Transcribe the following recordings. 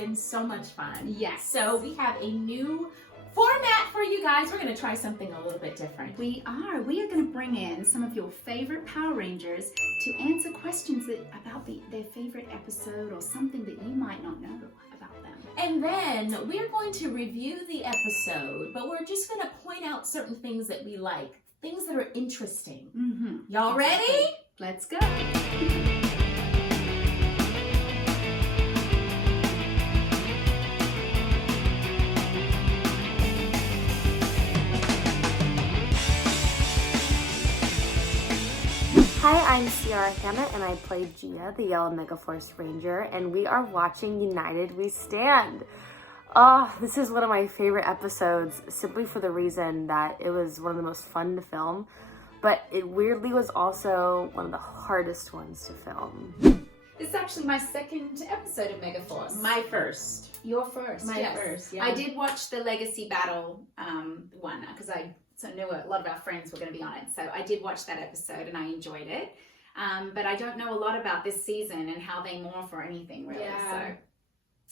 been so much fun. Yes. So we have a new format for you guys. We're going to try something a little bit different. We are going to bring in some of your favorite Power Rangers to answer questions about their favorite episode or something that you might not know about them. And then we're going to review the episode, but we're just going to point out certain things that we like, things that are interesting. Mm-hmm. Y'all ready? Let's go. Hi, I'm Ciara Hanna, and I play Gia, the Yellow Megaforce Ranger, and we are watching United We Stand. Oh, this is one of my favorite episodes, simply for the reason that it was one of the most fun to film, but it weirdly was also one of the hardest ones to film. This is actually my second episode of Megaforce. My first. Your first. My first, yeah. I did watch the Legacy Battle one because I knew a lot of our friends were going to be on it. So I did watch that episode and I enjoyed it. But I don't know a lot about this season and how they morph or anything really. Yeah. So,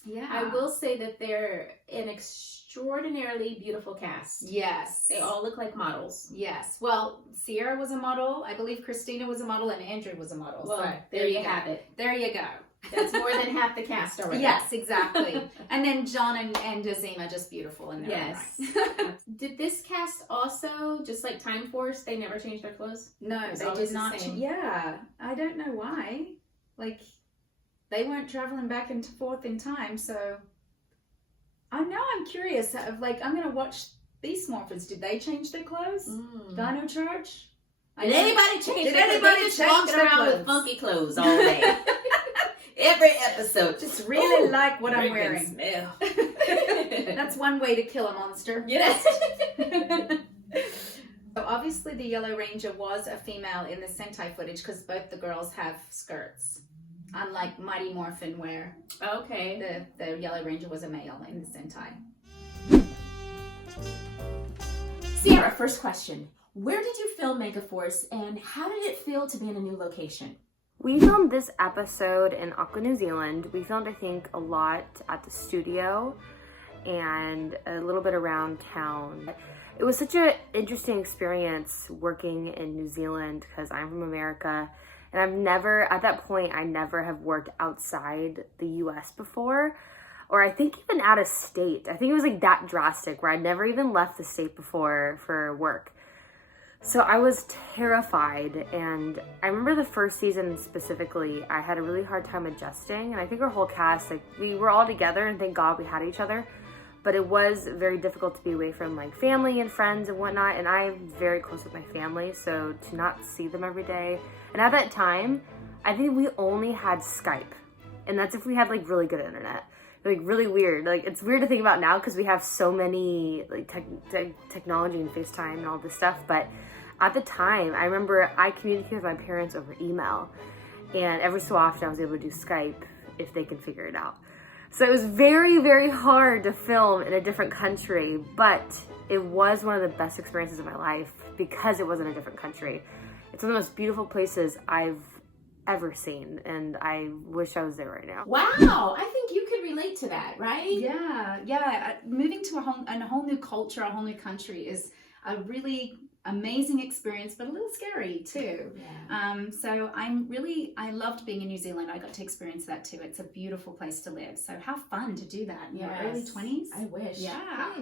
yeah. I will say that they're an extraordinarily beautiful cast. Yes. They all look like models. Yes. Well, Ciara was a model. I believe Christina was a model and Andrew was a model. Well, so there you have it. There you go. That's more than half the cast already. Yes, exactly. And then John and Dazima, just beautiful in their own Yes. right. Did this cast also, just like Time Force, they never changed their clothes? No, It's they always did the not. same. Yeah, I don't know why. Like, they weren't traveling back and forth in time, so I'm curious. I'm gonna watch Beast Morphers. Did they change their clothes? Dino Charge? Did anybody change Did their clothes? anybody They just change walking their around clothes? with funky clothes all day. Every episode. Just really Ooh, like what I'm drink wearing. and smell. That's one way to kill a monster. Yes. So obviously the Yellow Ranger was a female in the Sentai footage because both the girls have skirts. Unlike Mighty Morphin where Okay. the Yellow Ranger was a male in the Sentai. Ciara, first question. Where did you film Megaforce and how did it feel to be in a new location? We filmed this episode in Auckland, New Zealand. We filmed, I think, a lot at the studio and a little bit around town. It was such an interesting experience working in New Zealand because I'm from America and I've never, at that point, I never have worked outside the US before, or I think even out of state. I think it was like that drastic where I'd never even left the state before for work. So I was terrified, and I remember the first season specifically, I had a really hard time adjusting, and I think our whole cast, like, we were all together, and thank God we had each other, but it was very difficult to be away from, like, family and friends and whatnot, and I'm very close with my family, so to not see them every day, and at that time, I think we only had Skype, and that's if we had, like, really good internet. Like, really weird. Like, it's weird to think about now because we have so many, like, technology and FaceTime and all this stuff, but at the time, I remember I communicated with my parents over email, and every so often I was able to do Skype if they could figure it out. So it was very, very hard to film in a different country, but it was one of the best experiences of my life because it was in a different country. It's one of the most beautiful places I've ever seen, and I wish I was there right now. Wow, I think you could relate to that, right? Yeah. Moving to a whole new culture, a whole new country is a really amazing experience, but a little scary too. Yeah. So I loved being in New Zealand. I got to experience that too. It's a beautiful place to live. So how fun to do that in your early 20s. I wish. Yeah.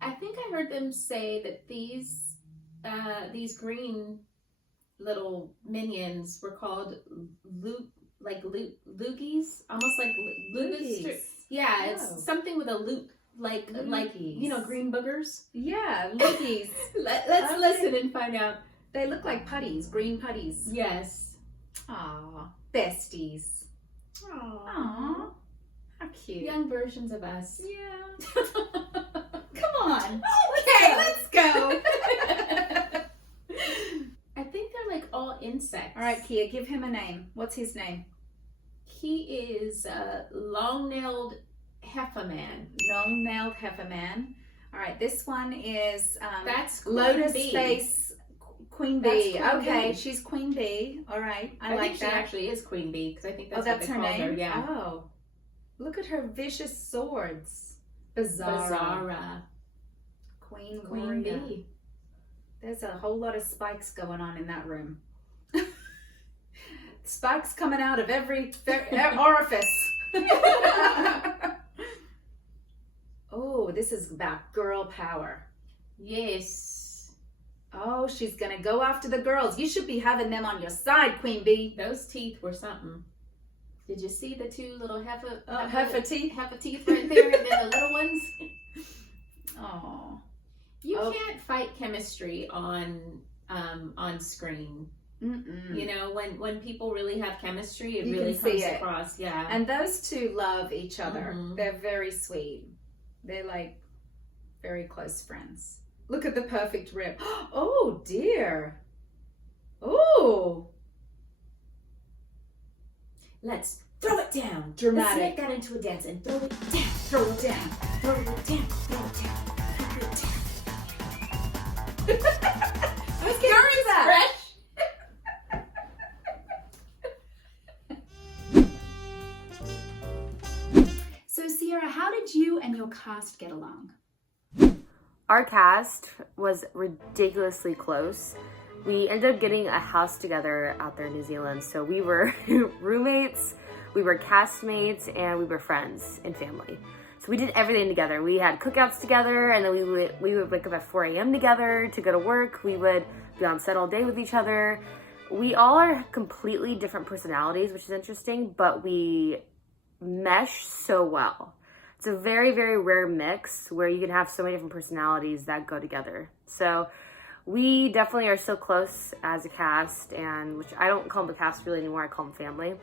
I think I heard them say that these green little minions were called loogies, almost like loogies. Yeah, it's something with a loop, like green boogers. Yeah, loogies. Let's listen and find out. They look like putties, green putties. Yes. Aw, besties. Aw, how cute. Young versions of us. Yeah. Come on. Okay, let's go. I think they're like all insects. All right, Kia, give him a name. What's his name? He is a long-nailed heiferman. Long-nailed heiferman. All right, this one is That's Queen Lotus Bee. Face Queen Bee. That's Queen Okay, Bee. she's Queen Bee. All right, I like think that. she actually is Queen Bee because I think that's, That's what her they call name. her. Yeah. Oh, Look at her vicious swords. Bizarra. Queen Warrior. Bee. There's a whole lot of spikes going on in that room. Spikes coming out of every orifice. Oh, this is about girl power. Yes. Oh, she's gonna go after the girls. You should be having them on your side, Queen Bee. Those teeth were something. Did you see the two little heifer teeth? heifer teeth right there, and then the little ones? Oh. You can't fight chemistry on screen. Mm-mm. You know, when people really have chemistry, it You really can see comes it. across. Yeah. And those two love each other. Mhm. They're very sweet. They're like very close friends. Look at the perfect rib. Oh dear. Oh. Let's throw it down. Dramatic. Let's make that into a dance and throw it down. Throw it down. Throw it down. Throw it down. Throw it down. Let's get rid of that. So Ciara, how did you and your cast get along? Our cast was ridiculously close. We ended up getting a house together out there in New Zealand. So we were roommates, we were castmates, and we were friends and family. So we did everything together. We had cookouts together, and then we would wake up at 4 a.m. together to go to work. We would be on set all day with each other. We all are completely different personalities, which is interesting, but we mesh so well. It's a very, very rare mix where you can have so many different personalities that go together. So we definitely are so close as a cast, and which I don't call them a cast really anymore, I call them family.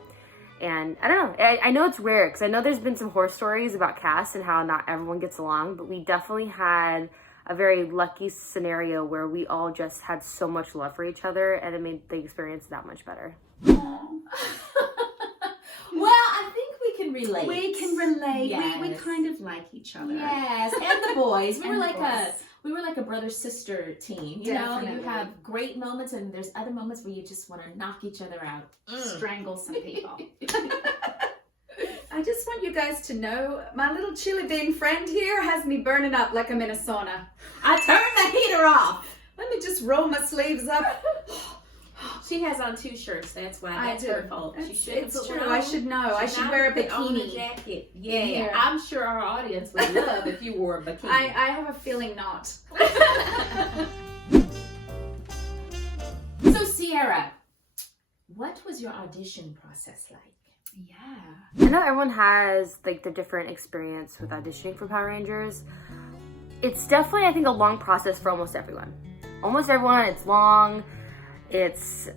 And I don't know, I know it's rare because I know there's been some horror stories about casts and how not everyone gets along, but we definitely had a very lucky scenario where we all just had so much love for each other, and it made the experience that much better. Well, I think we can relate. We can relate. Yes. We kind of like each other. Yes, and the boys. And the boys. We were like a brother-sister team. You know, Definitely. you have great moments, and there's other moments where you just want to knock each other out. Strangle some people. I just want you guys to know, my little chili bean friend here has me burning up like I'm in a sauna. I turned the heater off. Let me just roll my sleeves up. She has on 2 shirts. That's why. I That's do. her fault. She should. It's true. I should know. I should wear a bikini. Jacket. Yeah, Here. I'm sure our audience would love if you wore a bikini. I have a feeling not. So, Ciara, what was your audition process like? Yeah. I know everyone has like the different experience with auditioning for Power Rangers. It's definitely, I think, a long process for almost everyone. Almost everyone, it's long. It's,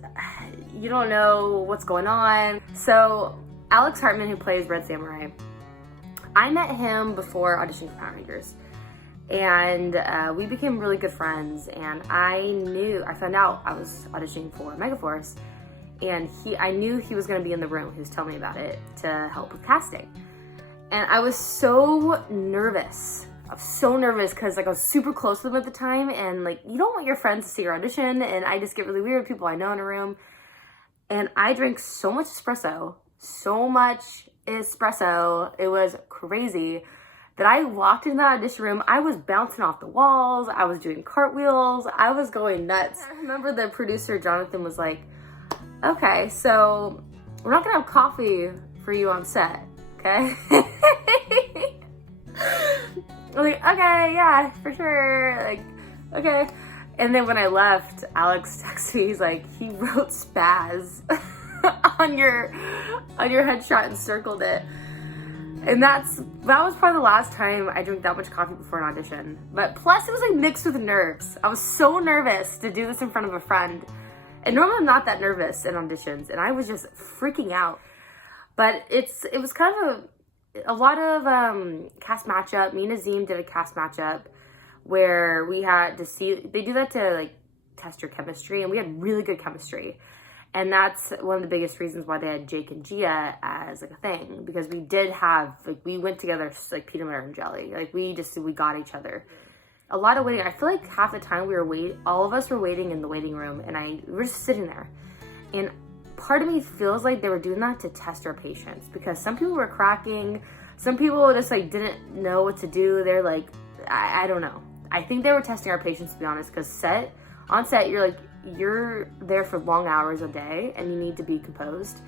you don't know what's going on. So Alex Hartman, who plays Red Samurai, I met him before auditioning for Power Rangers. And we became really good friends. And I found out I was auditioning for Megaforce. And I knew he was going to be in the room. He was telling me about it to help with casting. And I was so nervous. I was so nervous because like I was super close with him at the time, and like you don't want your friends to see your audition, and I just get really weird with people I know in a room. And I drank so much espresso, it was crazy, that I walked in that audition room, I was bouncing off the walls, I was doing cartwheels, I was going nuts. I remember the producer, Jonathan, was like, okay, so we're not gonna have coffee for you on set, okay? I'm like, okay, yeah, for sure, like, okay. And then when I left, Alex texted me, he's like, he wrote spaz on your headshot and circled it. And that was probably the last time I drank that much coffee before an audition. But plus it was like mixed with nerves. I was so nervous to do this in front of a friend. And normally I'm not that nervous in auditions, and I was just freaking out. But it was kind of a lot of cast matchup. Me and Azim did a cast matchup where we had to see, they do that to like test your chemistry, and we had really good chemistry. And that's one of the biggest reasons why they had Jake and Gia as like a thing, because we did have, like, we went together like peanut butter and jelly. Like we got each other. A lot of waiting. I feel like half the time all of us were waiting in the waiting room, and we were just sitting there. And part of me feels like they were doing that to test our patience, because some people were cracking, Some people just like didn't know what to do. They're like, I don't know. I think they were testing our patience, to be honest, because on set, you're there for long hours a day and you need to be composed.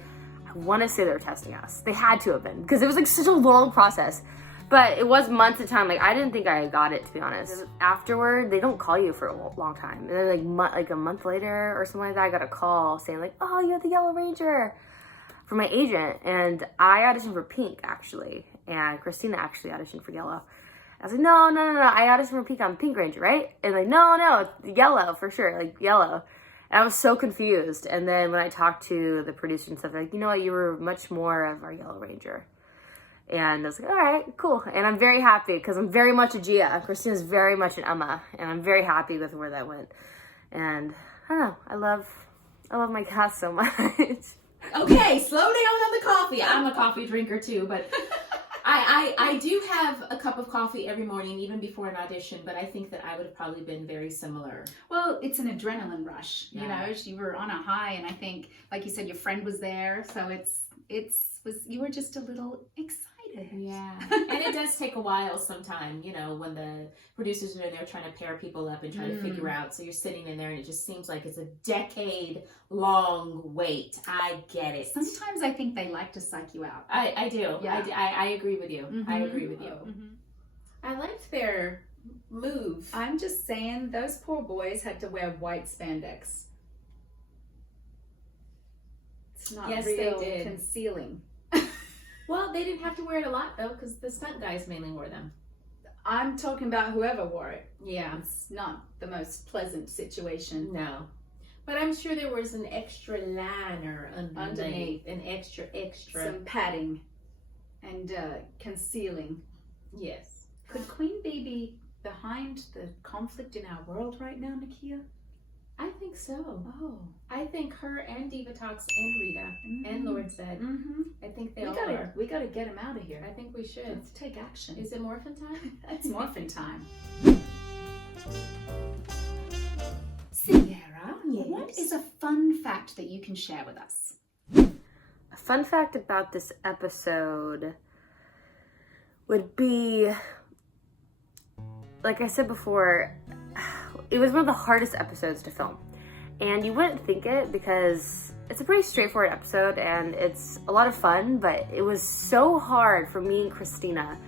I want to say they were testing us. They had to have been, because it was like such a long process. But it was months of time. Like, I didn't think I got it, to be honest. Afterward, they don't call you for a long time. And then like a month later or something like that, I got a call saying like, oh, you're the Yellow Ranger, from my agent. And I auditioned for Pink, actually. And Christina actually auditioned for Yellow. I was like, no, I auditioned for Pink. I'm Pink Ranger, right? And like, no, it's Yellow for sure, like Yellow. And I was so confused. And then when I talked to the producer and stuff, they're like, you know what, you were much more of our Yellow Ranger. And I was like, all right, cool. And I'm very happy because I'm very much a Gia. Christina's very much an Emma. And I'm very happy with where that went. And I don't know, I love my cast so much. Okay, slow down on the coffee. I'm a coffee drinker too, but I do have a cup of coffee every morning, even before an audition, but I think that I would have probably been very similar. Well, it's an adrenaline rush, Yeah. you know, you were on a high, and I think, like you said, your friend was there, so you were just a little excited. Yeah, and it does take a while sometime, you know, when the producers are in there trying to pair people up and trying to figure out. So you're sitting in there and it just seems like it's a decade-long wait. I get it. Sometimes I think they like to psych you out. I do. Yeah. I agree with you. I agree with you. Mm-hmm. I liked their move. I'm just saying, those poor boys had to wear white spandex. It's not Yes, real they did. concealing. Well, they didn't have to wear it a lot though, because the stunt guys mainly wore them. I'm talking about whoever wore it. Yeah. It's not the most pleasant situation. No. But I'm sure there was an extra liner underneath. An extra. Some padding and concealing. Yes. Could Queen Bee be behind the conflict in our world right now, Nakia? I think so. Oh. I think her and Diva Talks and Rita and Lord said. Mm-hmm. I think they all are. We gotta get him out of here. I think we should. Let's take action. Is it morphin time? It's morphin time. Ciara, What is a fun fact that you can share with us? A fun fact about this episode would be, like I said before, it was one of the hardest episodes to film. And you wouldn't think it because it's a pretty straightforward episode and it's a lot of fun, but it was so hard for me and Christina.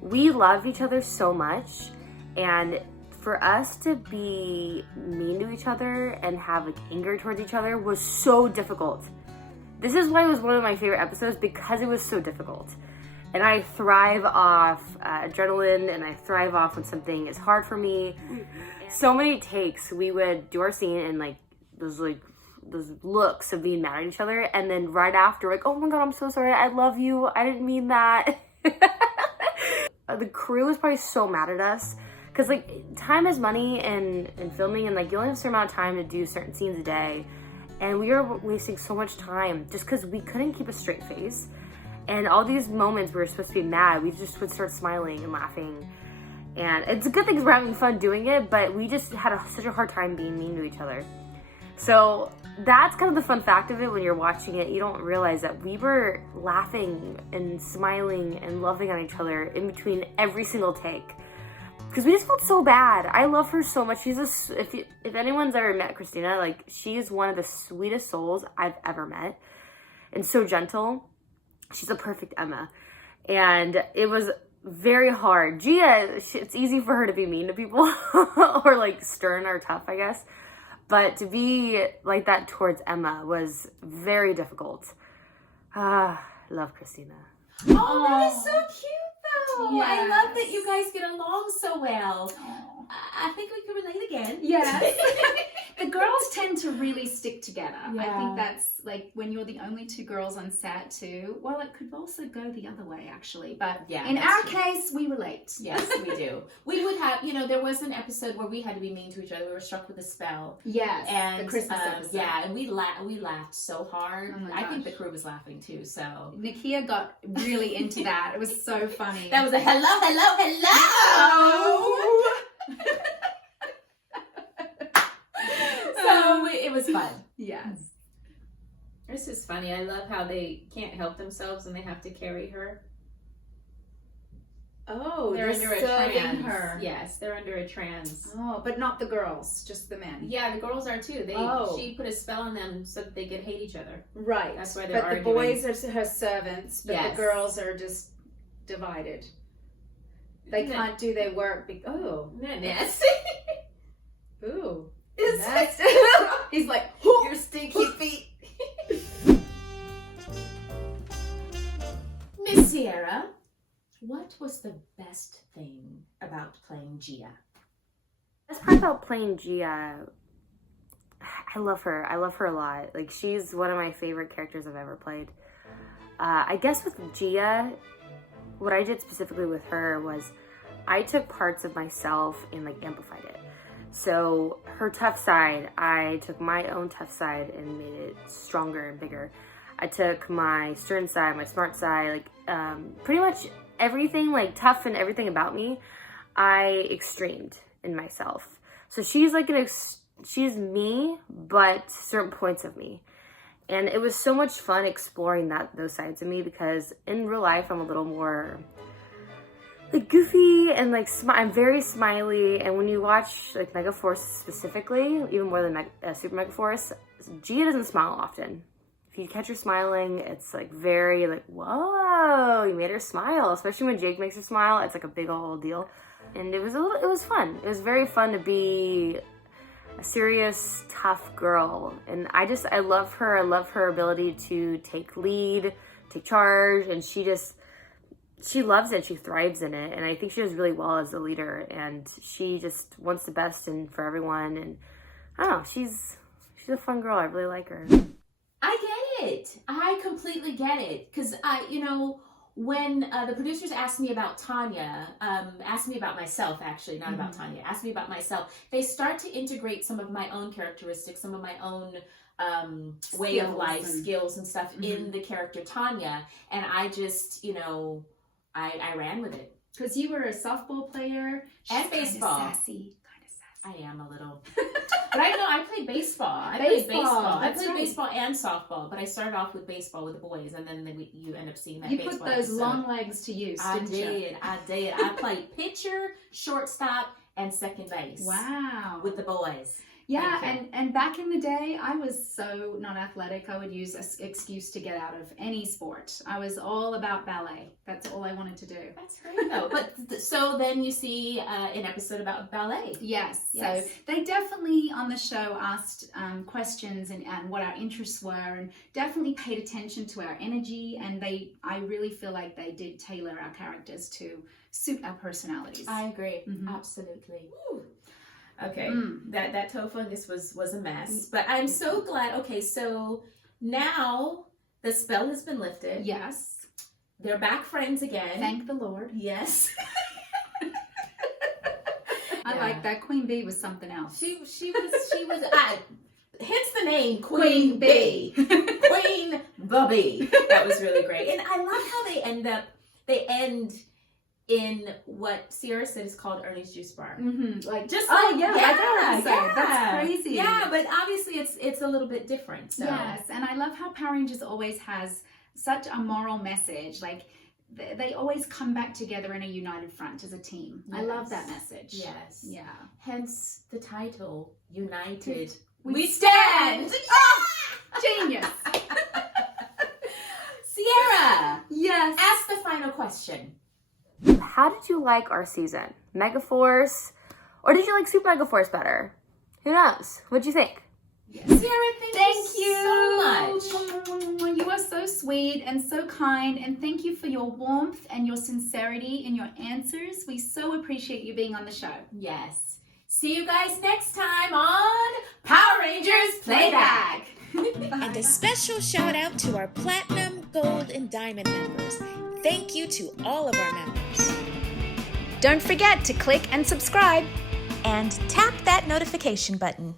We love each other so much, and for us to be mean to each other and have like anger towards each other was so difficult. This is why it was one of my favorite episodes, because it was so difficult. And I thrive off adrenaline, and I thrive off when something is hard for me. So many takes, we would do our scene and like those looks of being mad at each other, and then right after, like, oh my god, I'm so sorry, I love you, I didn't mean that. The crew was probably so mad at us, because like time is money in filming, and like you only have a certain amount of time to do certain scenes a day, and we were wasting so much time just because we couldn't keep a straight face. And all these moments we were supposed to be mad, we just would start smiling and laughing. And it's a good thing because we're having fun doing it, but we just had such a hard time being mean to each other. So that's kind of the fun fact of it. When you're watching it, you don't realize that we were laughing and smiling and loving on each other in between every single take. Because we just felt so bad. I love her so much. If anyone's ever met Christina, like, she's one of the sweetest souls I've ever met. And so gentle. She's a perfect Emma. And it was very hard. Gia, it's easy for her to be mean to people or like stern or tough, I guess. But to be like that towards Emma was very difficult. Love Christina. Oh, that is so cute though. Yes. I love that you guys get along so well. I think we can relate again. Yes. The girls tend to really stick together. I Yeah. think that's like when you're the only two girls on set too. Well, it could also go the other way actually. But Yeah, in that's our true. case, we relate. Yes, we do. We would have, there was an episode where we had to be mean to each other. We were struck with a spell. Yes. And the Christmas episode. yeah, and we laughed so hard. Oh my I think gosh. the crew was laughing too. So Nakia got really into that. It was so funny. that was a hello. So it was fun. Yes. This is funny. I love how they can't help themselves and they have to carry her. Oh, They're under a serving trans. her. Yes, they're under a trans. Oh, but not the girls, just the men. Yeah, the girls are too. Oh. She put a spell on them so that they could hate each other. Right. That's why they're But arguing. the boys are her servants, but Yes. the girls are just divided. They can't do their work. Oh. Isn't that nasty? Ooh. Is Nasty. He's like, your stinky feet. Miss Ciara, what was the best thing about playing Gia? Best part about playing Gia, I love her. I love her a lot. Like, she's one of my favorite characters I've ever played. I guess with Gia, what I did specifically with her was I took parts of myself and like amplified it. So her tough side, I took my own tough side and made it stronger and bigger. I took my stern side, my smart side, like pretty much everything, like tough and everything about me, I extremed in myself. So she's like she's me, but certain points of me. And it was so much fun exploring those sides of me, because in real life I'm a little more like goofy and like I'm very smiley. And when you watch like Megaforce specifically, even more than Super Megaforce, Gia doesn't smile often. If you catch her smiling, it's like very like, whoa, you made her smile. Especially when Jake makes her smile, it's like a big old deal. And it was fun. It was very fun to be a serious, tough girl. And I love her. I love her ability to take lead, take charge, and she loves it. She thrives in it. And I think she does really well as a leader, and she just wants the best for everyone. And I don't know, she's a fun girl. I really like her. I get it. I completely get it. Because when the producers asked me about Tanya, asked me about myself, actually, not about Tanya, asked me about myself, they start to integrate some of my own characteristics, some of my own way of life, skills and stuff in the character Tanya. And I just, I ran with it. Because you were a softball player And baseball. Kind of sassy. I am a little. But I played baseball. I played baseball and softball. But I started off with baseball with the boys, and then you end up seeing that baseball. You put those episode. long legs to use, didn't you? I did. I played pitcher, shortstop, and second base. Wow. With the boys. Yeah, and back in the day, I was so not athletic. I would use an excuse to get out of any sport. I was all about ballet. That's all I wanted to do. That's great, though. But so then you see an episode about ballet. Yes. So they definitely on the show asked questions and what our interests were, and definitely paid attention to our energy. And I really feel like they did tailor our characters to suit our personalities. I agree. Absolutely. Woo. Okay, that tofu-ness was a mess, but I'm so glad. Okay, so now the spell has been lifted. Yes. They're back friends again. Thank the Lord. Yes. I like that. Queen Bee was something else. She was hence the name Queen Bee. Queen the Bee. That was really great. And I love how they end in what Ciara said is called Ernie's Juice Bar. Like just that's crazy. Yeah, but obviously it's a little bit different. So. Yes, and I love how Power Rangers always has such a moral message. Like they always come back together in a united front as a team. Yes. I love that message. Yes. Yeah. Hence the title, United We Stand. Genius. Ciara. Yes. Ask the final question. How did you like our season? Megaforce? Or did you like Super Megaforce better? Who knows? What'd you think? Yes. Ciara, thank you so much. You are so sweet and so kind, and thank you for your warmth and your sincerity in your answers. We so appreciate you being on the show. Yes. See you guys next time on Power Rangers Playback. And a special shout out to our Platinum, Gold, and Diamond members. Thank you to all of our members. Don't forget to click and subscribe. And tap that notification button.